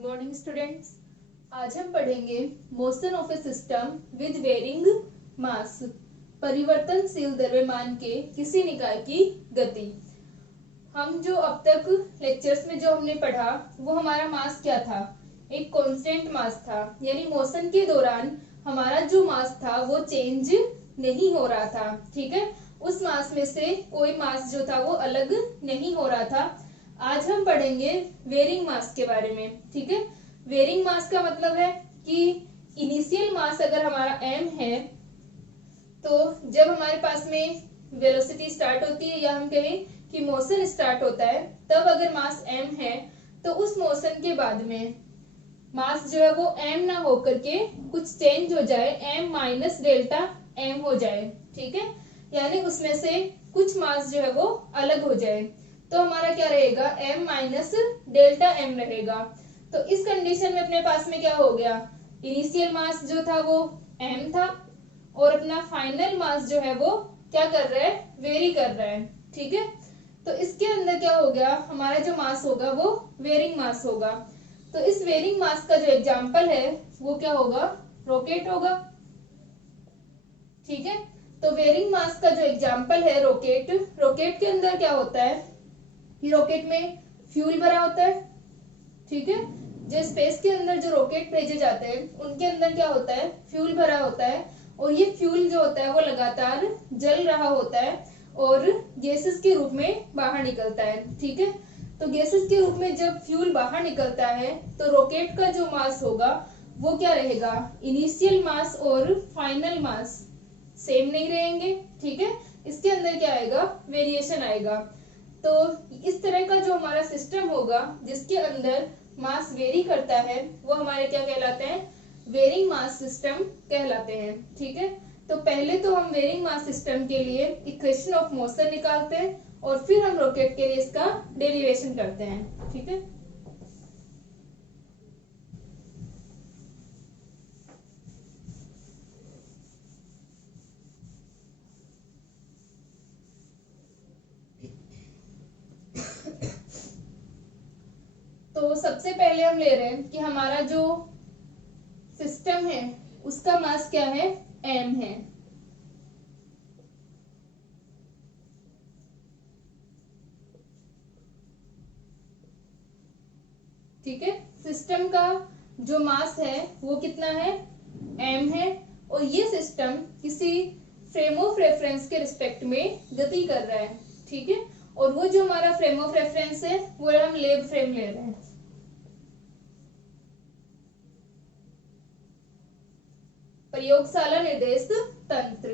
Good morning students. आज हम पढ़ेंगे motion of a system with varying mass, परिवर्तनशील द्रव्यमान के किसी निकाय की गति। हम जो अब तक लेक्चर्स में जो हमने पढ़ा वो हमारा मास क्या था, एक कांस्टेंट मास था, यानी मोशन के दौरान हमारा जो मास था वो चेंज नहीं हो रहा था। ठीक है, उस मास में से कोई मास जो था वो अलग नहीं हो रहा था। आज हम पढ़ेंगे वेरिंग मास के बारे में। ठीक है, वेरिंग मास का मतलब है कि इनिशियल मास अगर हमारा m है तो जब हमारे पास में वेलोसिटी स्टार्ट होती है या हम कहें कि मोशन स्टार्ट होता है, तब अगर मास m है तो उस मोशन के बाद में मास जो है वो m ना होकर के कुछ चेंज हो जाए, m माइनस डेल्टा m हो जाए। ठीक है, यानी उसमें से कुछ मास जो है वो अलग हो जाए, तो हमारा क्या रहेगा, m माइनस डेल्टा m रहेगा। तो इस कंडीशन में अपने पास में क्या हो गया, इनिशियल मास जो था वो m था और अपना फाइनल मास जो है वो क्या कर रहा है, वेरी कर रहा है। ठीक है, तो इसके अंदर क्या हो गया, हमारा जो मास होगा वो वेरिंग मास होगा। तो इस वेरिंग मास का जो एग्जांपल है वो क्या होगा, रॉकेट होगा। ठीक है, तो वेरिंग मास का जो एग्जांपल है रॉकेट, रॉकेट के अंदर क्या होता है कि रॉकेट में फ्यूल भरा होता है। ठीक है, जो स्पेस के अंदर जो रॉकेट भेजे जाते हैं उनके अंदर क्या होता है, फ्यूल भरा होता है, और ये फ्यूल जो होता है वो लगातार जल रहा होता है और गैसेस के रूप में बाहर निकलता है। ठीक है, तो गैसेस के रूप में जब फ्यूल बाहर निकलता है तो रॉकेट का जो मास होगा वो क्या रहेगा, इनिशियल मास और फाइनल मास सेम नहीं रहेंगे। ठीक है, इसके अंदर क्या आएगा, वेरिएशन आएगा। तो इस तरह का जो हमारा सिस्टम होगा जिसके अंदर मास वेरी करता है वो हमारे क्या कहलाते हैं, वेरिंग मास सिस्टम कहलाते हैं। ठीक है, तो पहले तो हम वेरिंग मास सिस्टम के लिए इक्वेशन ऑफ मोशन निकालते हैं और फिर हम रॉकेट के लिए इसका डेरिवेशन करते हैं। ठीक है, तो सबसे पहले हम ले रहे हैं कि हमारा जो सिस्टम है उसका मास क्या है, m है। ठीक है, सिस्टम का जो मास है वो कितना है, m है, और ये सिस्टम किसी फ्रेम ऑफ रेफरेंस के रिस्पेक्ट में गति कर रहा है। ठीक है, और वो जो हमारा फ्रेम ऑफ रेफरेंस है वो हम लेब फ्रेम ले रहे हैं। प्रयोगशाला निर्देश तंत्र।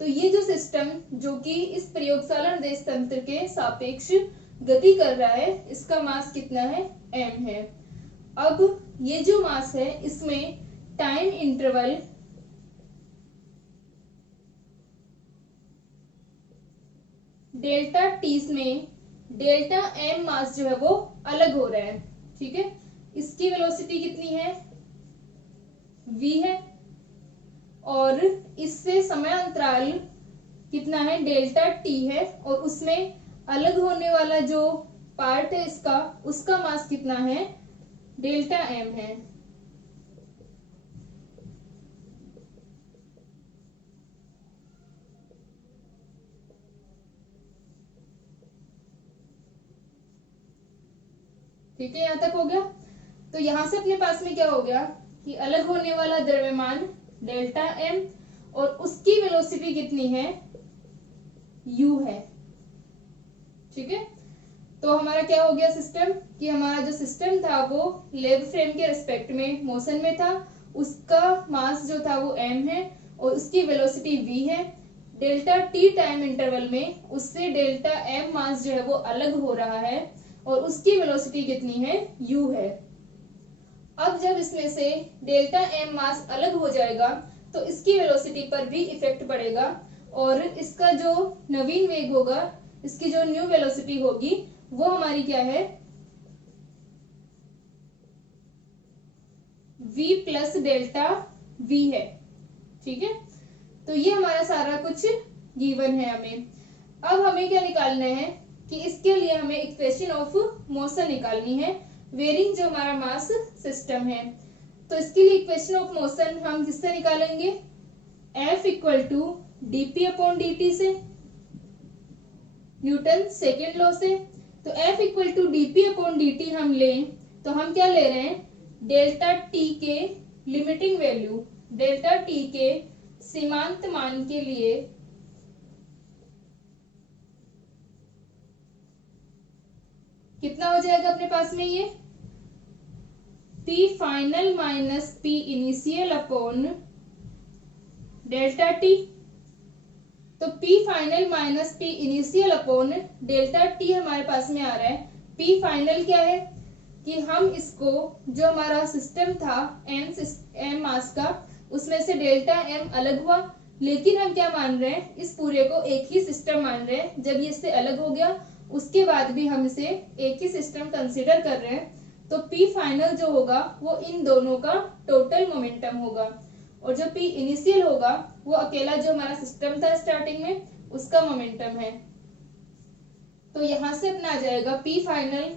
तो ये जो सिस्टम जो कि इस प्रयोगशाला निर्देश तंत्र के सापेक्ष गति कर रहा है, इसका मास कितना है, m है। अब ये जो मास है इसमें टाइम इंटरवल डेल्टा टी में डेल्टा m मास जो है वो अलग हो रहा है। ठीक है, इसकी वेलोसिटी कितनी है, v है, और इससे समय अंतराल कितना है, डेल्टा टी है, और उसमें अलग होने वाला जो पार्ट है इसका, उसका मास कितना है, डेल्टा m है। ठीक है, यहां तक हो गया। तो यहां से अपने पास में क्या हो गया कि अलग होने वाला द्रव्यमान डेल्टा m और उसकी वेलोसिटी कितनी है, u है। ठीक है, तो हमारा क्या हो गया सिस्टम, कि हमारा जो सिस्टम था वो लेब फ्रेम के रिस्पेक्ट में मोशन में था, उसका मास जो था वो m है और उसकी वेलोसिटी v है। डेल्टा टी टाइम इंटरवल में उससे डेल्टा m मास जो है वो अलग हो रहा है और उसकी वेलोसिटी कितनी है, u है। अब जब इसमें से डेल्टा m मास अलग हो जाएगा तो इसकी वेलोसिटी पर भी इफेक्ट पड़ेगा और इसका जो नवीन वेग होगा, इसकी जो न्यू वेलोसिटी होगी वो हमारी क्या है, v प्लस डेल्टा v है। ठीक है, तो ये हमारा सारा कुछ गिवन है हमें। अब हमें क्या निकालना है कि इसके लिए हमें इक्वेशन ऑफ मोशन निकालनी है, वेरिंग जो हमारा मास सिस्टम है। तो इसके लिए इक्वेशन ऑफ मोशन हम किससे निकालेंगे, F equal to dp upon dt से, न्यूटन सेकेंड लॉ से। तो F equal to dp upon dt हम लें तो हम क्या ले रहे हैं, डेल्टा t के लिमिटिंग वैल्यू, डेल्टा t के सीमांत मान के लिए कितना हो जाएगा अपने पास में ये, P final minus P initial upon delta t। तो P final minus P initial upon delta t हमारे पास में आ रहा है। P फाइनल क्या है कि हम इसको, जो हमारा सिस्टम था m मास का, उसमें से डेल्टा m अलग हुआ, लेकिन हम क्या मान रहे हैं, इस पूरे को एक ही सिस्टम मान रहे हैं। जब ये इससे अलग हो गया उसके बाद भी हम इसे एक ही सिस्टम कंसीडर कर रहे हैं, तो P फाइनल जो होगा वो इन दोनों का टोटल मोमेंटम होगा, और जो P इनिशियल होगा वो अकेला जो हमारा सिस्टम था स्टार्टिंग में उसका मोमेंटम है। तो यहां से अपना आ जाएगा P final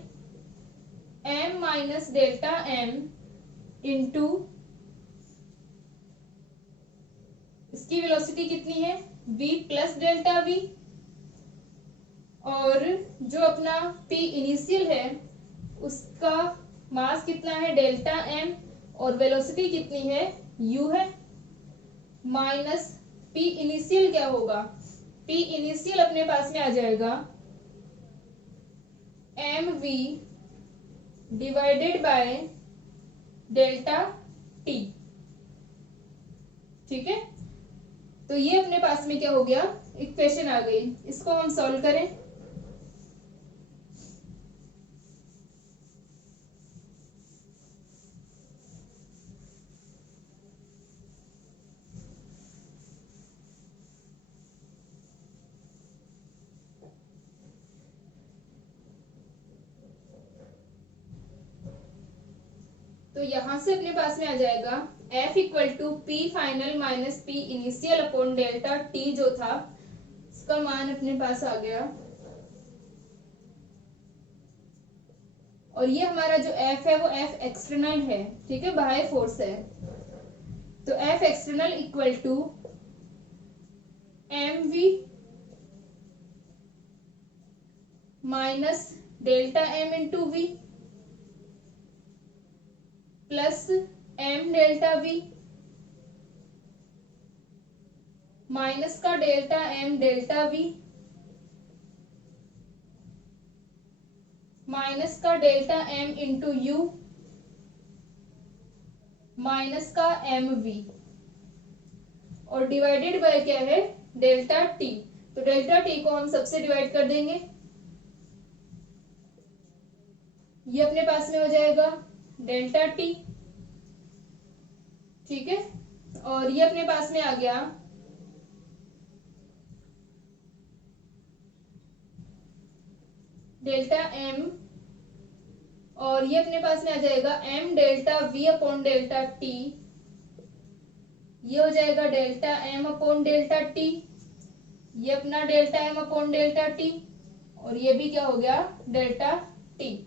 m minus delta m into इसकी वेलोसिटी कितनी है, v प्लस डेल्टा v, और जो अपना P इनिशियल है उसका मास कितना है, डेल्टा m, और वेलोसिटी कितनी है, u है, माइनस P इनिशियल क्या होगा, P इनिशियल अपने पास में आ जाएगा mv divided by delta t। ठीक है, तो ये अपने पास में क्या हो गया, इक्वेशन आ गई। इसको हम सॉल्व करें। तो यहां से अपने पास में आ जाएगा F equal to P final minus P initial upon delta T जो था उसका मान अपने पास आ गया, और ये हमारा जो F है वो F एक्सटर्नल है, ठीक है, बाह्य फोर्स है। तो F external equal to mv minus delta m into v plus m delta v minus का delta m delta v minus का delta m into u minus का mv, और डिवाइडेड बाय क्या है, डेल्टा t। तो delta t को हम सबसे डिवाइड कर देंगे, ये अपने पास में हो जाएगा डेल्टा t, ठीक है, और ये अपने पास में आ गया डेल्टा m, और ये अपने पास में आ जाएगा m delta v upon delta t, ये हो जाएगा delta m upon delta t, ये अपना delta m upon delta t, और ये भी क्या हो गया, डेल्टा t।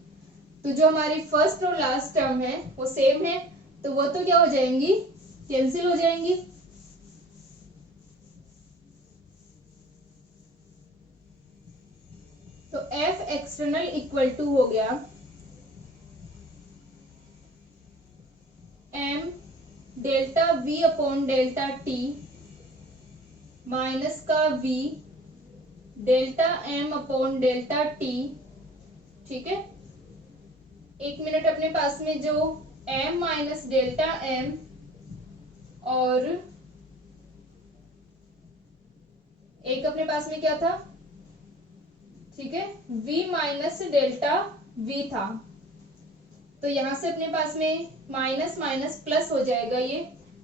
तो जो हमारी फर्स्ट और लास्ट टर्म है वो सेम है, तो वो तो क्या हो जाएंगी, कैंसिल हो जाएंगी। तो F एक्सटर्नल इक्वल टू हो गया m delta v upon delta t minus का v delta m upon delta t, ठीक है। एक मिनट, अपने पास में जो m माइनस डेल्टा m और एक अपने पास में क्या था, ठीक है, v माइनस डेल्टा v था, तो यहां से अपने पास में माइनस माइनस प्लस हो जाएगा, ये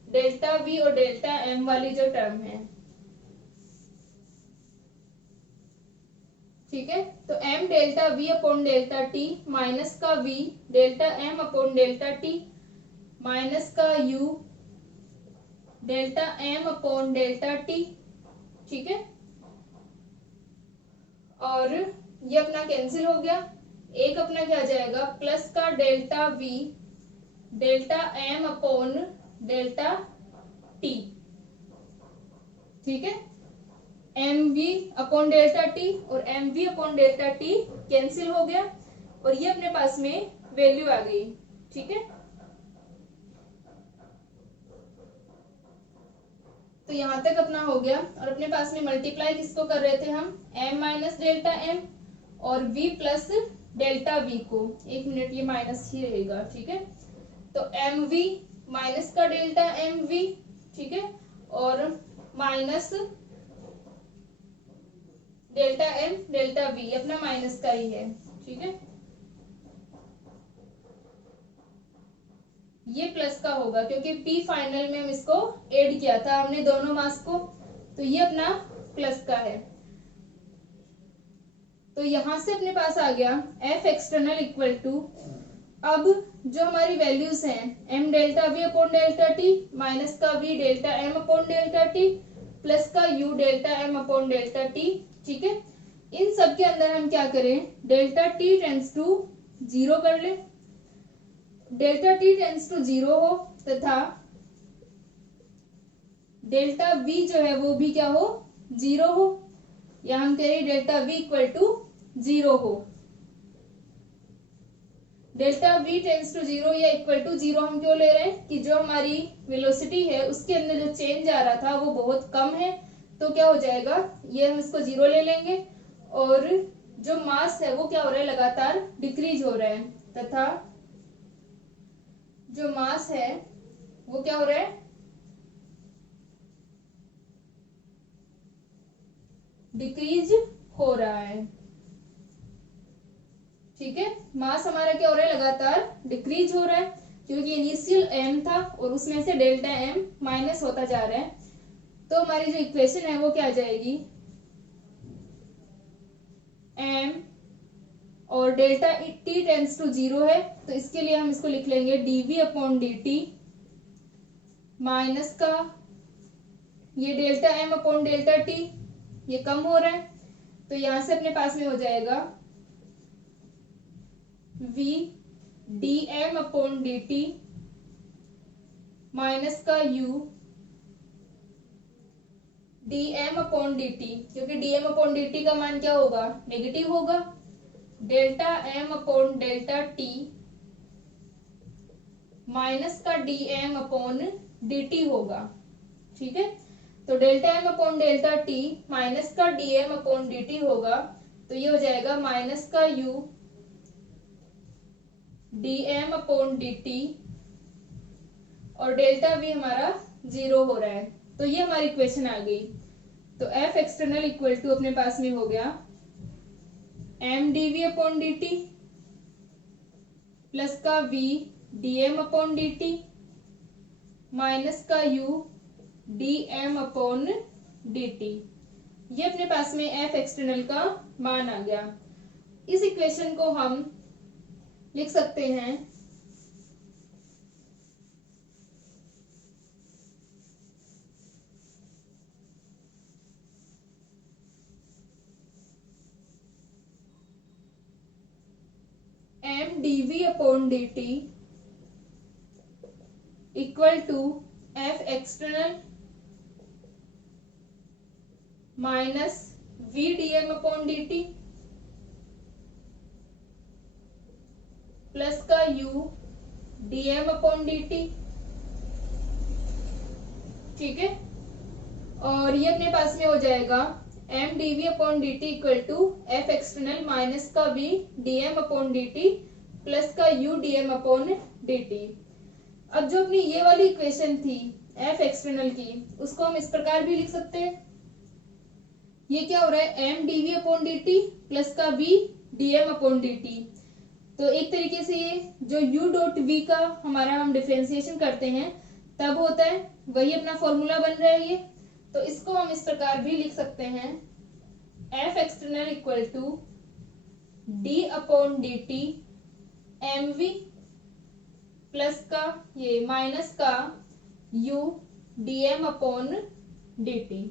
डेल्टा v और डेल्टा m वाली जो टर्म है, ठीक है। तो m delta v upon delta t minus का v delta m upon delta t minus का u delta m upon delta t, ठीक है, और ये अपना कैंसिल हो गया, एक अपना क्या आ जाएगा प्लस का delta V delta M upon delta T, ठीक है। M we upon delta T और M we upon delta T cancel हो गया और ये अपने पास में वैल्यू आ गई, ठीक है। तो यहां तक अपना हो गया और अपने पास में मल्टीप्लाई किसको कर रहे थे हम, m माइनस डेल्टा m और v प्लस डेल्टा v को। एक मिनट, ये माइनस ही रहेगा, ठीक है। तो एम वी माइनस का डेल्टा एम वी, ठीक है, और minus delta m delta v अपना माइनस का ही है, ठीक है। ये प्लस का होगा क्योंकि पी फाइनल में हम इसको ऐड किया था हमने दोनों मास को, तो ये अपना प्लस का है। तो यहां से अपने पास आ गया एफ एक्सटर्नल इक्वल टू, अब जो हमारी वैल्यूज हैं m delta v upon delta t minus का v delta M upon delta t plus का u delta M upon delta T, ठीक है। इन सब के अंदर हम क्या करें, delta t tends to zero कर ले, delta t tends to zero हो तथा डेल्टा वी जो है वो भी क्या हो, जीरो हो, या हम कह रहे delta v equal to zero हो। Delta v tends to zero या इक्वल टू जीरो हम क्यों ले रहे हैं कि जो हमारी वेलोसिटी है उसके अंदर जो चेंज आ रहा था वो बहुत कम है, तो क्या हो जाएगा, ये हम इसको जीरो ले लेंगे और जो मास है वो क्या हो रहा है, लगातार डिक्रीज हो रहा है, तथा जो मास है वो क्या हो रहा है, डिक्रीज हो रहा है, ठीक है। मास हमारा क्या हो रहा है, लगातार डिक्रीज हो रहा है क्योंकि इनिशियल m था और उसमें से डेल्टा m माइनस होता जा रहा है। तो हमारी जो इक्वेशन है वो क्या आ जाएगी, m और delta t tends to zero है तो इसके लिए हम इसको लिख लेंगे dv अपॉन dt माइनस का ये delta m upon delta t, ये कम हो रहा है तो यहां से अपने पास में हो जाएगा v d m upon d t minus का u d m upon d t, क्योंकि d m upon d t का मान क्या होगा, नेगेटिव होगा, delta M upon delta t minus का d m upon d t होगा, ठीक है। तो delta M upon delta t minus का d m upon d t होगा तो ये हो जाएगा माइनस का u d m upon d T और डेल्टा वी हमारा जीरो हो रहा है, तो ये हमारी इक्वेशन आ गई। तो एफ एक्सटर्नल इक्वल टू अपने पास में हो गया m d v upon d t plus का v d m upon d t minus का u d m upon d t, ये अपने पास में एफ एक्सटर्नल का मान आ गया। इस इक्वेशन को हम लिख सकते हैं m d v upon d t equal to F external minus v d m upon d t plus का u d m upon d t, ठीक है। और ये अपने पास में हो जाएगा m d v upon d t equal to F external minus का v d m upon d t plus का u d m upon d t. अब जो अपनी ये वाली इक्वेशन थी एफ एक्सटर्नल की, उसको हम इस प्रकार भी लिख सकते हैं, ये क्या हो रहा है m d v upon d t plus का v d m upon d t. तो एक तरीके से ये जो u डॉट v का हमारा हम डिफरेंशिएशन करते हैं तब होता है, वही अपना फॉर्मूला बन रहा है ये। तो इसको हम इस प्रकार भी लिख सकते हैं f external equal to d upon d t m v plus का ये माइनस का u d m upon d t.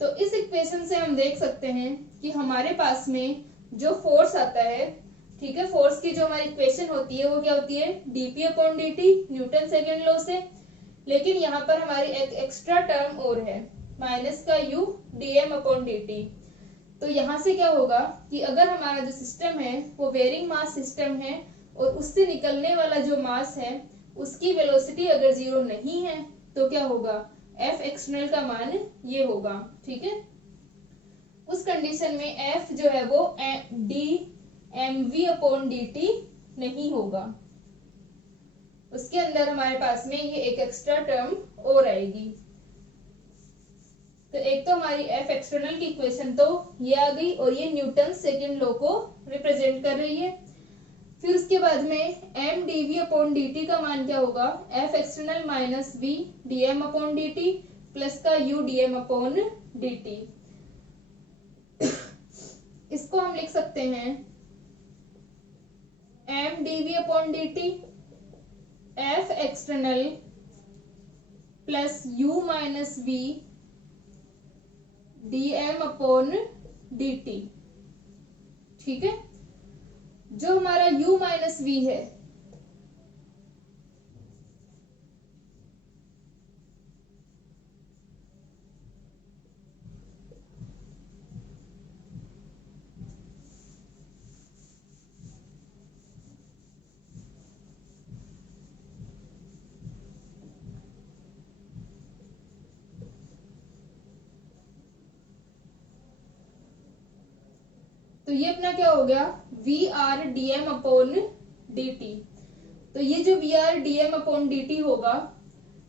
तो इस इक्वेशन से हम देख सकते हैं कि हमारे पास में जो फोर्स आता है, ठीक है, फोर्स की जो हमारी इक्वेशन होती है वो क्या होती है, DP upon D Newton second law से। लेकिन यहाँ पर हमारी एक एक्स्ट्रा टर्म और है, माइनस का यू डीएम अपॉन डी। तो यहाँ से क्या होगा कि अगर हमारा जो सिस्टम है वो वेरिंग मास सिस्टम है और उससे निकलने वाला जो मास है उसकी वेलोसिटी अगर जीरो नहीं है तो क्या होगा, एफ एक्सटर्नल का मान ये होगा, ठीक है। उस कंडीशन में एफ जो है वो d m we upon d t नहीं होगा, उसके अंदर हमारे पास में ये एक एक्स्ट्रा टर्म और आएगी। तो एक तो हमारी एफ एक्सटर्नल की इक्वेशन तो ये आ गई और ये न्यूटन सेकेंड लॉ को रिप्रेजेंट कर रही है। फिर उसके बाद में m d v upon d t का मान क्या होगा, F external minus v d m upon d t plus का u d m upon d t. इसको हम लिख सकते हैं m d v upon d t F external plus u minus v d m upon d t, ठीक है। जो हमारा u माइनस वी है तो ये अपना क्या हो गया, v r d m upon d t. तो ये जो v r d m upon d t होगा,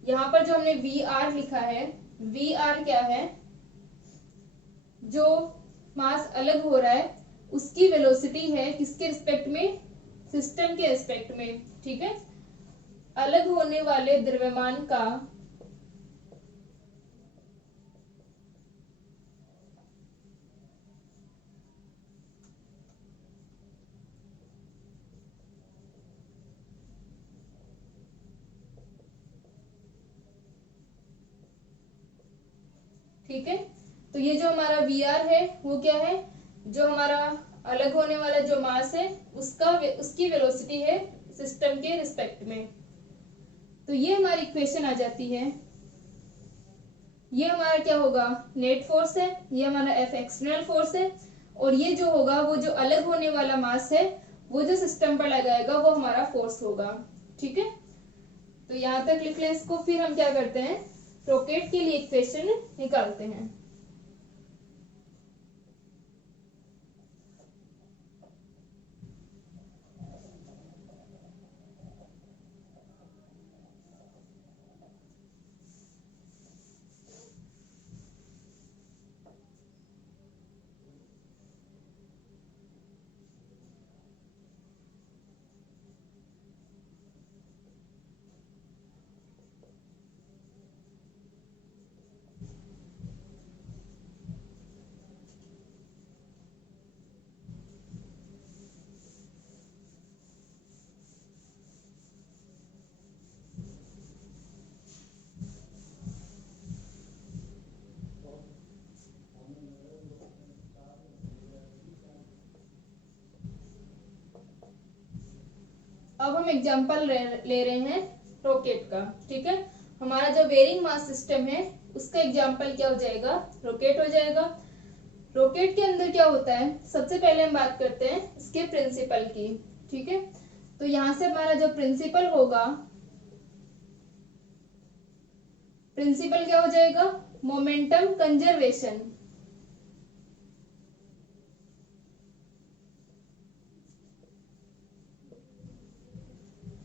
यहाँ पर जो हमने वी आर लिखा है, वी आर क्या है, जो मास अलग हो रहा है उसकी वेलोसिटी है किसके रिस्पेक्ट में, सिस्टम के रिस्पेक्ट में, ठीक है। अलग होने वाले द्रव्यमान का ठीक है। तो ये जो हमारा वी आर है वो क्या है, जो हमारा अलग होने वाला जो मास है उसकी वेलोसिटी है सिस्टम के रिस्पेक्ट में। तो ये हमारी इक्वेशन आ जाती है, ये हमारा क्या होगा, नेट फोर्स है, ये हमारा एफ एक्सटर्नल फोर्स है और ये जो होगा वो जो अलग होने वाला मास है वो जो सिस्टम पर लगाएगा वो हमारा फोर्स होगा, ठीक है। तो यहाँ तक लिख लें इसको। फिर हम क्या करते हैं, रॉकेट के लिए इक्वेशन निकालते हैं। अब हम एग्जांपल ले रहे हैं रॉकेट का, ठीक है। हमारा जो बेरिंग मास सिस्टम है उसका एग्जांपल क्या हो जाएगा, रॉकेट हो जाएगा। रॉकेट के अंदर क्या होता है, सबसे पहले हम बात करते हैं इसके प्रिंसिपल की, ठीक है। तो यहां से हमारा जो प्रिंसिपल होगा, प्रिंसिपल क्या हो जाएगा, मोमेंटम कंजर्वेशन,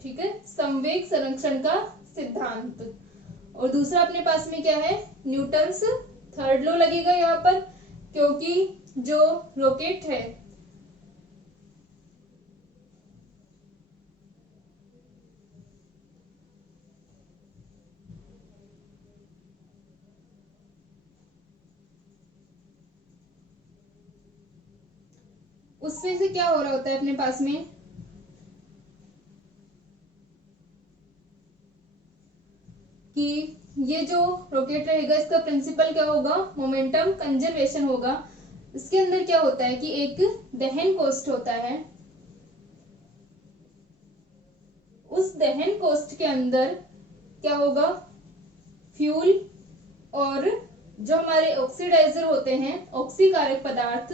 ठीक है, संवेग संरक्षण का सिद्धांत। और दूसरा अपने पास में क्या है, न्यूटन्स थर्ड लॉ लगेगा यहाँ पर, क्योंकि जो रॉकेट है उसमें से क्या हो रहा होता है अपने पास में, कि ये जो रॉकेट रहेगा इसका प्रिंसिपल क्या होगा, मोमेंटम कंजर्वेशन होगा। इसके अंदर क्या होता है कि एक दहन कोष्ठ होता है। उस दहन कोष्ठ के अंदर क्या होगा, फ्यूल और जो हमारे ऑक्सीडाइजर होते हैं, ऑक्सीकारक पदार्थ,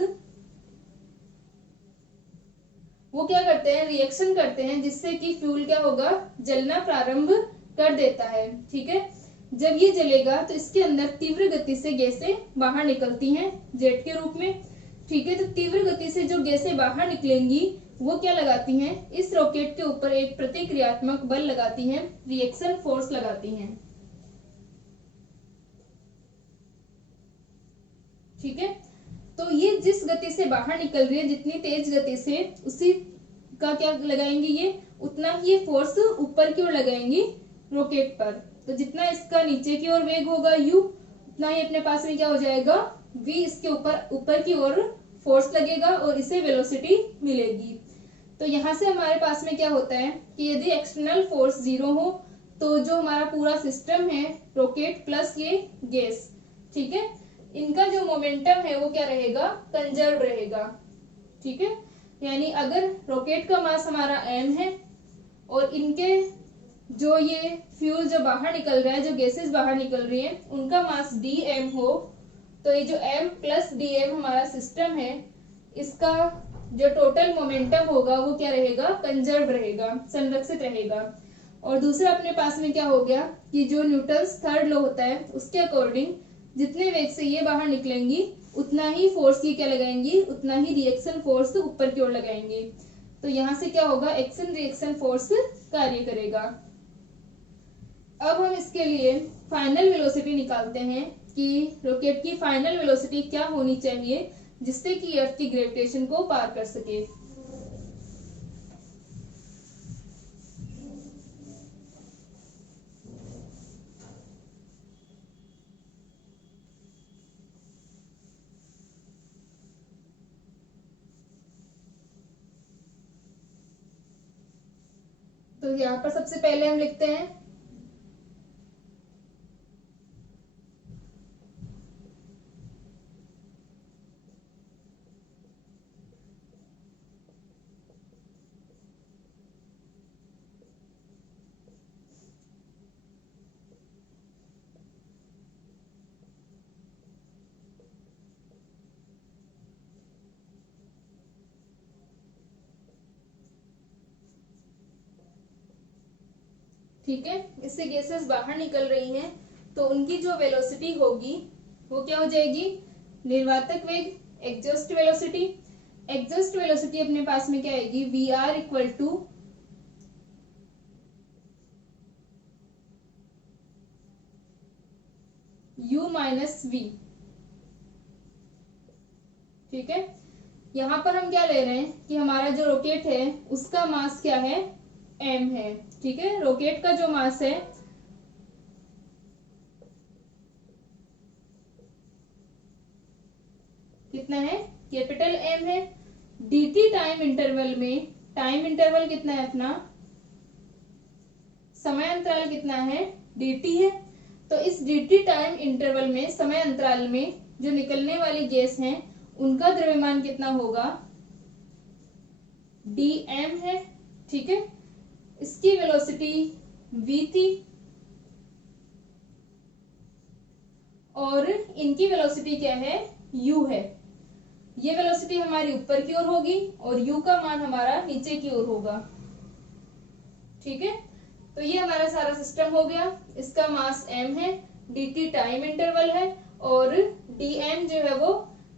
वो क्या करते हैं, रिएक्शन करते हैं, जिससे कि फ्यूल क्या होगा, जलना प्रारंभ कर देता है। ठीक है, जब ये जलेगा तो इसके अंदर तीव्र गति से गैसें बाहर निकलती हैं जेट के रूप में। ठीक है, तो तीव्र गति से जो गैसें बाहर निकलेंगी वो क्या लगाती हैं, इस रॉकेट के ऊपर एक प्रतिक्रियात्मक बल लगाती हैं, रिएक्शन फोर्स लगाती हैं। ठीक है, तो ये जिस गति से बाहर निकल रही है, जितनी तेज गति से, उसी का क्या लगाएंगे, ये उतना ही ये फोर्स ऊपर की ओर लगाएंगी रॉकेट पर। तो जितना इसका नीचे की ओर वेग होगा u, उतना ही अपने पास में क्या हो जाएगा, v, इसके ऊपर की ओर फोर्स लगेगा और इसे वेलोसिटी मिलेगी। तो यहाँ से हमारे पास में क्या होता है कि यदि एक्सटर्नल फोर्स 0 हो तो जो हमारा पूरा सिस्टम है, रॉकेट प्लस ये गैस, ठीक है, इनका जो मोमेंटम है वो क्या रहेगा, कंजर्व रहेगा। ठीक है, यानी अगर रॉकेट का मास हमारा m है और इनके जो ये फ्यूल जो बाहर निकल रहा है, जो गैसेस बाहर निकल रही है, उनका मास dm हो, तो ये जो m प्लस dm हमारा सिस्टम है, इसका जो टोटल मोमेंटम होगा वो क्या रहेगा, कंजर्व रहेगा, संरक्षित रहेगा। और दूसरा अपने पास में क्या हो गया कि जो न्यूटन्स थर्ड लॉ होता है उसके अकॉर्डिंग जितने वेग से ये बाहर निकलेंगी उतना ही फोर्स ये क्या लगाएंगी, उतना ही रिएक्शन फोर्स ऊपर की ओर लगाएंगे। तो यहाँ से क्या होगा, एक्शन रिएक्शन फोर्स कार्य करेगा। अब हम इसके लिए फाइनल वेलोसिटी निकालते हैं कि रॉकेट की फाइनल वेलोसिटी क्या होनी चाहिए जिससे कि अर्थ की ग्रेविटेशन को पार कर सके। तो यहाँ पर सबसे पहले हम लिखते हैं ठीक है, इससे गैसेस बाहर निकल रही हैं तो उनकी जो वेलोसिटी होगी वो क्या हो जाएगी, निर्वातक वेग, एग्जॉस्ट वेलोसिटी। एग्जॉस्ट वेलोसिटी अपने पास में क्या आएगी, v r equal to u minus v. ठीक है, यहाँ पर हम क्या ले रहे हैं कि हमारा जो रॉकेट है उसका मास क्या है, m है। ठीक है, रॉकेट का जो मास है कितना है, कैपिटल M है। dt टाइम इंटरवल में, टाइम इंटरवल कितना है अपना, समय अंतराल कितना है, dt है। तो इस dt टाइम इंटरवल में, समय अंतराल में जो निकलने वाली गैस है उनका द्रव्यमान कितना होगा, dm है। ठीक है, इसकी वेलोसिटी v थी और इनकी वेलोसिटी क्या है, u है। ये वेलोसिटी हमारी ऊपर की ओर होगी और u का मान हमारा नीचे की ओर होगा। ठीक है, तो ये हमारा सारा सिस्टम हो गया। इसका मास m है, dt टाइम इंटरवल है और dm जो है वो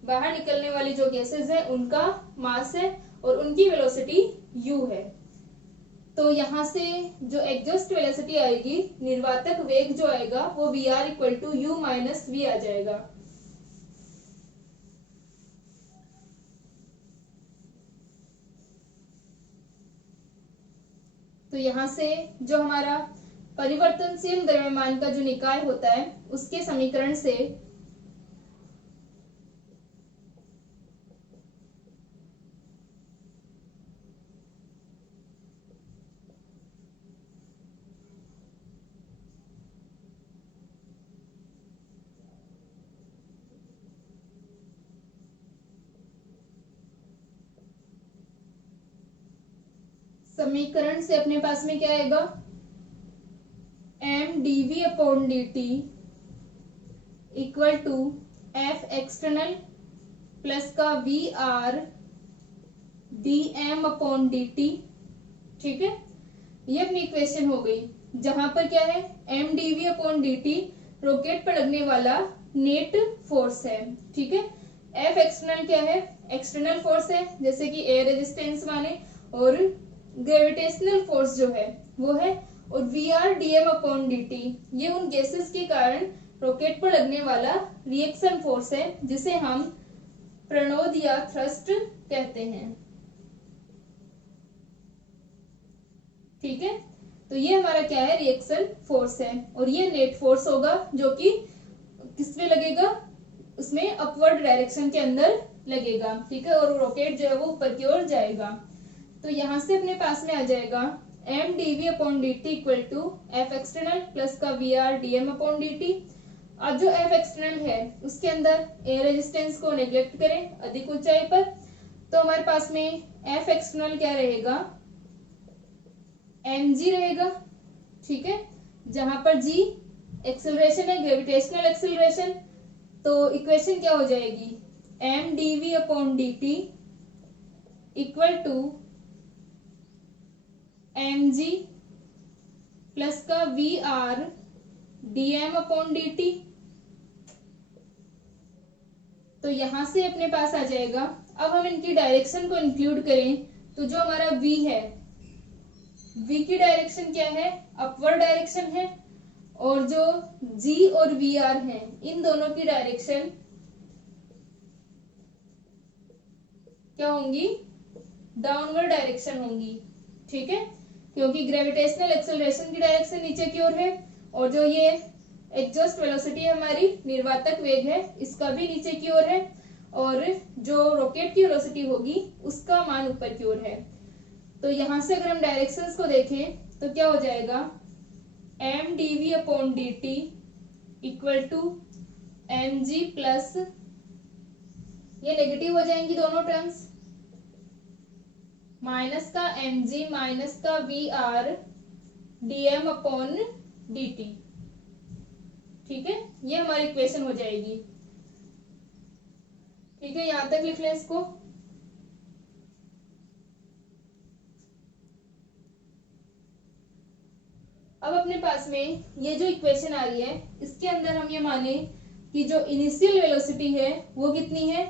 बाहर निकलने वाली जो गैसेस है उनका मास है और उनकी वेलोसिटी u है। तो यहाँ से जो एग्जॉस्ट वेलोसिटी आएगी, निर्वातक वेग जो आएगा वो v r equal to u minus v आ जाएगा। तो यहाँ से जो हमारा परिवर्तनशील द्रव्यमान का जो निकाय होता है उसके समीकरण से समीकरण से अपने पास में क्या आएगा, m d v upon d t equal to F external plus का v r d m upon d t. ठीक है, ये अपनी इक्वेशन हो गई, जहां पर क्या है, m d v upon d t rocket पर लगने वाला नेट फोर्स है। ठीक है, एफ एक्सटर्नल क्या है, एक्सटर्नल फोर्स है, जैसे कि एयर रेजिस्टेंस माने, और ग्रेविटेशनल फोर्स जो है वो है, और v r d m upon d t ये उन गैसेस के कारण रॉकेट पर लगने वाला रिएक्शन फोर्स है, जिसे हम प्रणोद या थ्रस्ट कहते हैं। ठीक है, तो ये हमारा क्या है, रिएक्शन फोर्स है, और ये नेट फोर्स होगा जो कि किसमें लगेगा, उसमें अपवर्ड डायरेक्शन के अंदर लगेगा। ठीक है, और रॉकेट जो है वो ऊपर की ओर जाएगा। तो यहां से अपने पास में आ जाएगा m d v upon d t equal to F external plus का v r d m upon d t. अब जो एफ एक्सटर्नल है उसके अंदर एयर रेजिस्टेंस को नेग्लेक्ट करें अधिक ऊंचाई पर, तो हमारे पास में एफ एक्सटर्नल क्या रहेगा, एम जी रहेगा। ठीक है, जहां पर जी एक्सेलरेशन है, ग्रेविटेशनल एक्सेलरेशन, तो इक्वेशन क्या हो जाएगी, m d v upon d t equal to m g plus का v r d m upon d t. तो यहां से अपने पास आ जाएगा, अब हम इनकी डायरेक्शन को इंक्लूड करें तो जो हमारा v है, v की डायरेक्शन क्या है, अपवर्ड डायरेक्शन है, और जो g और vr है इन दोनों की डायरेक्शन क्या होंगी, डाउनवर्ड डायरेक्शन होंगी। ठीक है, क्योंकि ग्रेविटेशनल एक्सेलरेशन की डायरेक्शन नीचे की ओर है, और जो ये एग्जॉस्ट वेलोसिटी है हमारी, निर्वातक वेग है, इसका भी नीचे की ओर है, और जो रॉकेट की वेलोसिटी होगी उसका मान ऊपर की ओर है। तो यहां से अगर हम डायरेक्शंस को देखें तो क्या हो जाएगा, m d v upon d t equal to m g plus, ये नेगेटिव हो जाएंगी दोनों टर्म्स, माइनस का एम जी माइनस का v r d m upon d t. ठीक है, ये हमारी इक्वेशन हो जाएगी। ठीक है, यहां तक लिख लें इसको। अब अपने पास में ये जो इक्वेशन आ रही है, इसके अंदर हम ये माने कि जो इनिशियल वेलोसिटी है वो कितनी है,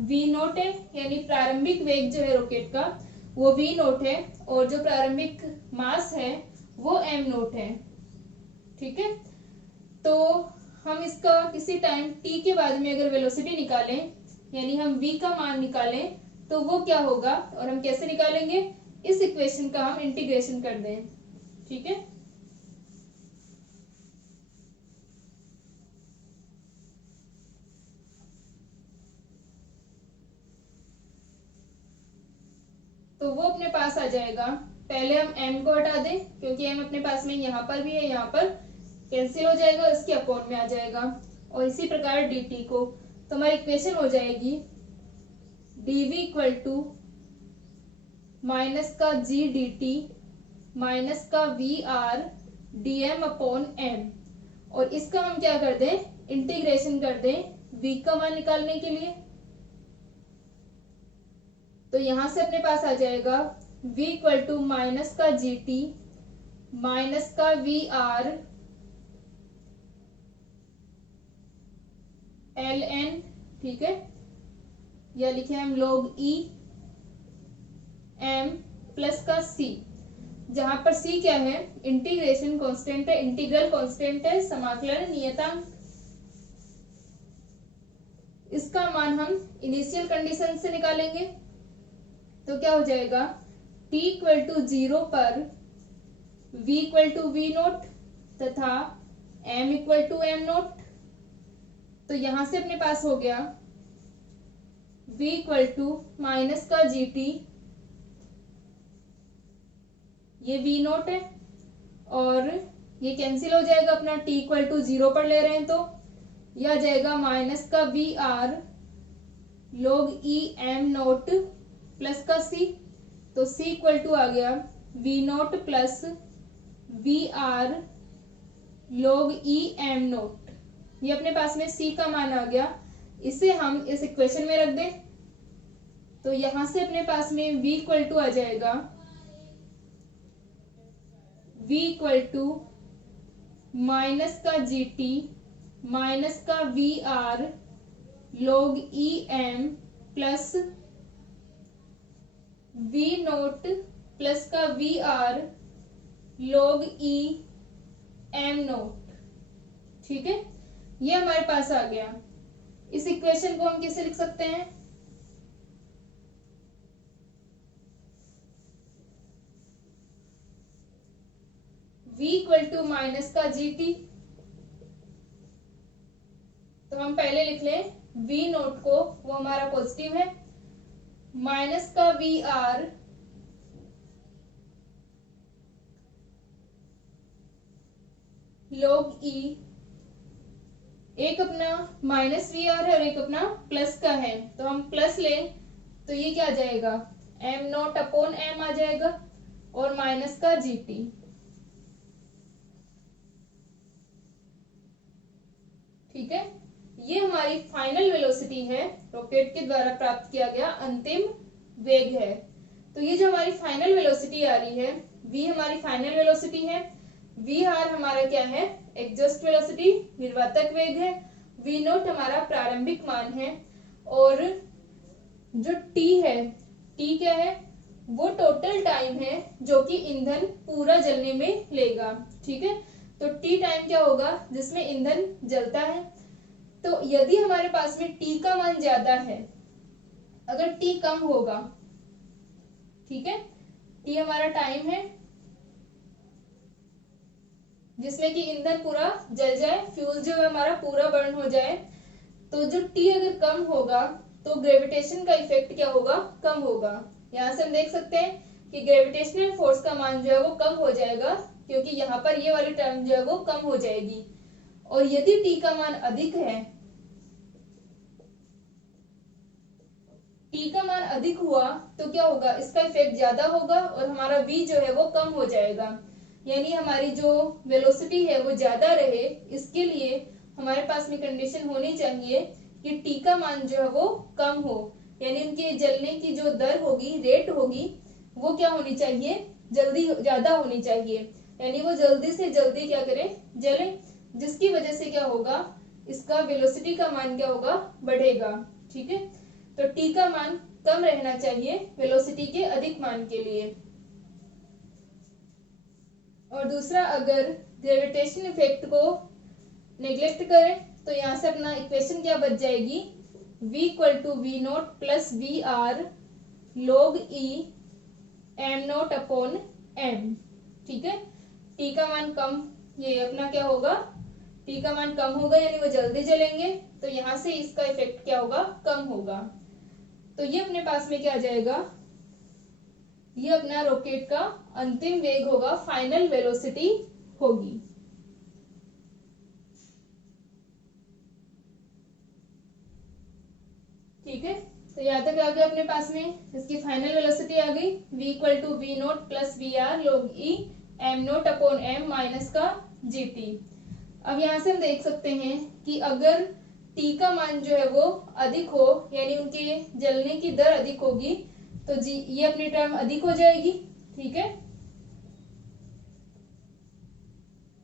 v नोट है, यानी प्रारंभिक वेग जो है रॉकेट का वो v नोट है, और जो प्रारंभिक मास है वो m नोट है। ठीक है, तो हम इसका किसी टाइम t के बाद में अगर वेलोसिटी निकालें, यानी हम v का मान निकालें, तो वो क्या होगा, और हम कैसे निकालेंगे, इस इक्वेशन का हम इंटीग्रेशन कर दें। ठीक है, तो वो अपने पास आ जाएगा, पहले हम m को हटा दें क्योंकि m अपने पास में यहाँ पर भी है, यहाँ पर कैंसिल हो जाएगा, इसके अपॉन में आ जाएगा, और इसी प्रकार dt को, तो हमारी इक्वेशन हो जाएगी dv इक्वल टू माइनस का g dt माइनस का v r d m upon m, और इसका हम क्या कर दें, इंटीग्रेशन कर दें v का मान निकालने के लिए। तो यहां से अपने पास आ जाएगा v इक्वल टू माइनस का जी टी माइनस का वी आर एल एन। ठीक है, या लिखे हम log e m प्लस का c, जहां पर c क्या है, इंटीग्रेशन कांस्टेंट है, इंटीग्रल कांस्टेंट है, समाकलन नियतांक। इसका मान हम इनिशियल कंडीशन से निकालेंगे, तो क्या हो जाएगा, t इक्वल टू 0 पर v equal to v nought तथा m equal to m nought. तो यहां से अपने पास हो गया v इक्वल टू माइनस का जी टी, ये v नोट है, और ये कैंसिल हो जाएगा, अपना t इक्वल टू 0 पर ले रहे हैं तो यह आ जाएगा माइनस का v r log e m nought plus का c, तो c इक्वल टू आ गया v note plus v r log e m nought. ये अपने पास में c का मान आ गया, इसे हम इस इक्वेशन में रख दें तो यहां से अपने पास में v इक्वल टू आ जाएगा v इक्वल टू माइनस का gt माइनस का v r log e m plus v note plus का v r log e m naught. ठीक है, ये हमारे पास आ गया। इस इक्वेशन को हम कैसे लिख सकते हैं? v इक्वल टू माइनस का gt, तो हम पहले लिख लें v नोट को, वो हमारा पॉजिटिव है, माइनस का वी आर log ई, एक अपना माइनस वी आर है और एक अपना प्लस का है, तो हम प्लस लें तो ये क्या आ जाएगा, एम नॉट अपॉन एम आ जाएगा और माइनस का जीटी। ठीक है, ये हमारी फाइनल वेलोसिटी है, रॉकेट के द्वारा प्राप्त किया गया अंतिम वेग है। तो ये जो हमारी फाइनल वेलोसिटी आ रही है, v हमारी फाइनल वेलोसिटी है, v आर हमारा क्या है, एग्जॉस्ट वेलोसिटी निर्वातक वेग है, v नोट हमारा प्रारंभिक मान है, और जो t है, t क्या है, वो टोटल टाइम है जो कि ईंधन पूरा जलने में लेगा। ठीक है, तो t टाइम क्या होगा जिसमें ईंधन जलता है। तो यदि हमारे पास में t का मान ज्यादा है, अगर t कम होगा, ठीक है, t हमारा टाइम है जिसमें कि ईंधन पूरा जल जाए, फ्यूल जो है हमारा पूरा बर्न हो जाए, तो जो t अगर कम होगा तो ग्रेविटेशन का इफेक्ट क्या होगा, कम होगा। यहाँ से हम देख सकते हैं कि ग्रेविटेशनल फोर्स का मान जो है वो कम हो जाएगा, क्योंकि यहाँ पर ये वाली टर्म जो है वो कम हो जाएगी। और यदि t का मान अधिक है, t का मान अधिक हुआ तो क्या होगा, इसका इफेक्ट ज्यादा होगा और हमारा v जो है वो कम हो जाएगा। यानी हमारी जो वेलोसिटी है वो ज्यादा रहे, इसके लिए हमारे पास में कंडीशन होनी चाहिए कि t का मान जो है वो कम हो, यानी उनके जलने की जो दर होगी, रेट होगी, वो क्या होनी चाहिए, जल्दी ज्यादा होनी चाहिए, यानी वो जल्दी से जल्दी क्या करें, जले, जिसकी वजह से क्या होगा, इसका वेलोसिटी का मान क्या होगा, बढ़ेगा। ठीक है, तो t का मान कम रहना चाहिए वेलोसिटी के अधिक मान के लिए। और दूसरा, अगर ग्रेविटेशन इफेक्ट को नेग्लेक्ट करें तो यहाँ से अपना इक्वेशन क्या बच जाएगी, v equal to v note plus v r log e m nought upon m. ठीक है, t का मान कम, ये अपना क्या होगा, t का मान कम होगा यानी वो जल्दी जलेंगे, तो यहाँ से इसका इफेक्ट क्या होगा, कम होगा। तो ये अपने पास में क्या आ जाएगा, ये अपना रॉकेट का अंतिम वेग होगा, फाइनल वेलोसिटी होगी। ठीक है, तो यहाँ तक आ गया अपने पास में, इसकी फाइनल वेलोसिटी आ गई, v equal to v note plus v r log e m nought upon m minus का gt। अब यहाँ से हम देख सकते हैं कि अगर t का मान जो है वो अधिक हो, यानी उनके जलने की दर अधिक होगी, तो जी ये अपनी टर्म अधिक हो जाएगी। ठीक है,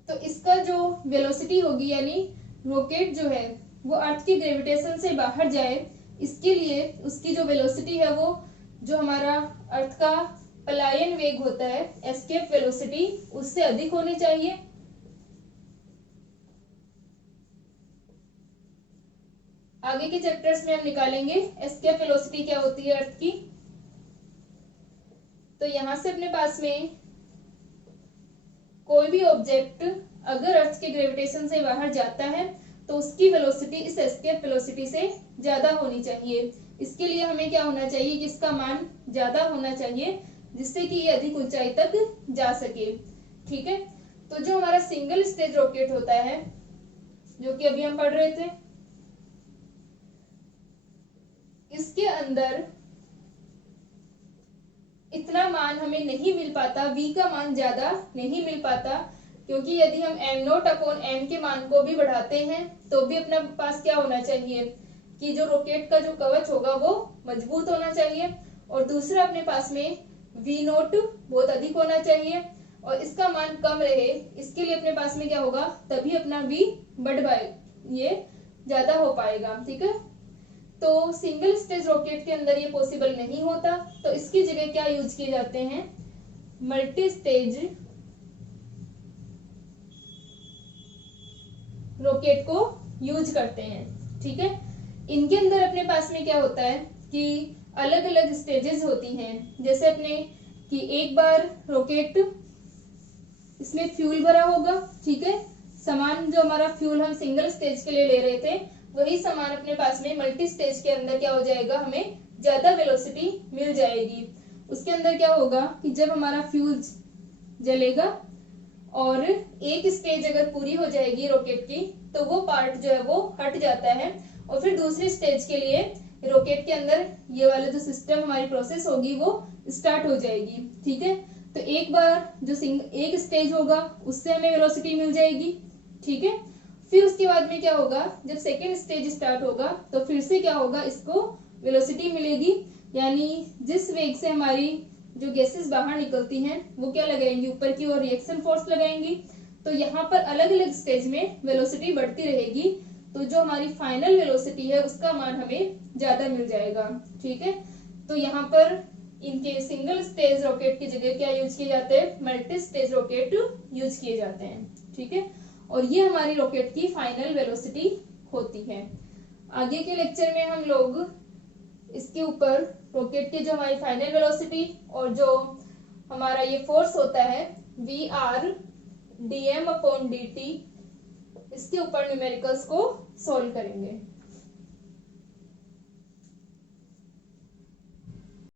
तो इसका जो वेलोसिटी होगी, यानी रॉकेट जो है वो अर्थ की ग्रेविटेशन से बाहर जाए, इसके लिए उसकी जो वेलोसिटी है वो जो हमारा अर्थ का पलायन वेग होता है, एस्केप वेलोसिटी, उससे अधिक होनी चाहिए। आगे के चैप्टर्स में हम निकालेंगे एस्केप वेलोसिटी क्या होती है अर्थ की। तो यहां से अपने पास में कोई भी ऑब्जेक्ट अगर अर्थ के ग्रेविटेशन से बाहर जाता है तो उसकी वेलोसिटी इस एस्केप वेलोसिटी से ज्यादा होनी चाहिए। इसके लिए हमें क्या होना चाहिए कि इसका मान ज्यादा होना चाहिए, जिससे कि ये अधिक ऊंचाई तक जा सके। ठीक है, तो जो हमारा सिंगल स्टेज रॉकेट होता है, जो कि अभी हम पढ़ रहे थे, इसके अंदर इतना मान हमें नहीं मिल पाता, v का मान ज्यादा नहीं मिल पाता, क्योंकि यदि हम m0/m के मान को भी बढ़ाते हैं तो भी अपने पास क्या होना चाहिए कि जो रॉकेट का जो कवच होगा वो मजबूत होना चाहिए, और दूसरा अपने पास में v0 बहुत अधिक होना चाहिए और इसका मान कम रहे, इसके लिए अपने पास में क्या होगा, तभी अपना v बढ़ पाए, ये ज्यादा हो पाएगा। ठीक है, तो सिंगल स्टेज रॉकेट के अंदर ये पॉसिबल नहीं होता, तो इसकी जगह क्या यूज किए जाते हैं, मल्टी स्टेज रॉकेट को यूज करते हैं। ठीक है, इनके अंदर अपने पास में क्या होता है कि अलग अलग स्टेजेस होती हैं, जैसे अपने कि एक बार रॉकेट इसमें फ्यूल भरा होगा, ठीक है, सामान जो हमारा फ्यूल हम सिंगल स्टेज के लिए ले रहे थे वही सामान अपने पास में मल्टी स्टेज के अंदर क्या हो जाएगा, हमें ज्यादा वेलोसिटी मिल जाएगी। उसके अंदर क्या होगा कि जब हमारा फ्यूल जलेगा और एक स्टेज अगर पूरी हो जाएगी रॉकेट की तो वो पार्ट जो है वो हट जाता है और फिर दूसरी स्टेज के लिए रॉकेट के अंदर ये वाला जो सिस्टम हमारी प्रोसेस होगी वो स्टार्ट हो जाएगी। ठीक है, तो एक बार जो एक स्टेज होगा उससे हमें वेलोसिटी मिल जाएगी। ठीक है, फिर उसके बाद में क्या होगा, जब सेकेंड स्टेज स्टार्ट होगा तो फिर से क्या होगा, इसको वेलोसिटी मिलेगी, यानी जिस वेग से हमारी जो गैसेस बाहर निकलती हैं वो क्या लगाएंगी, ऊपर की ओर रिएक्शन फोर्स लगाएंगी, तो यहाँ पर अलग अलग स्टेज में वेलोसिटी बढ़ती रहेगी, तो जो हमारी फाइनल वेलोसिटी है उसका मान हमें ज्यादा मिल जाएगा। ठीक है, तो यहाँ पर इनके सिंगल स्टेज रॉकेट की जगह क्या यूज किए जाते हैं, मल्टी स्टेज रॉकेट यूज किए जाते हैं। ठीक है, और ये हमारी रॉकेट की फाइनल वेलोसिटी होती है। आगे के लेक्चर में हम लोग इसके ऊपर रॉकेट की जो हमारी फाइनल वेलोसिटी और जो हमारा ये फोर्स होता है Vr/dm/dt, इसके ऊपर न्यूमेरिकल्स को सॉल्व करेंगे।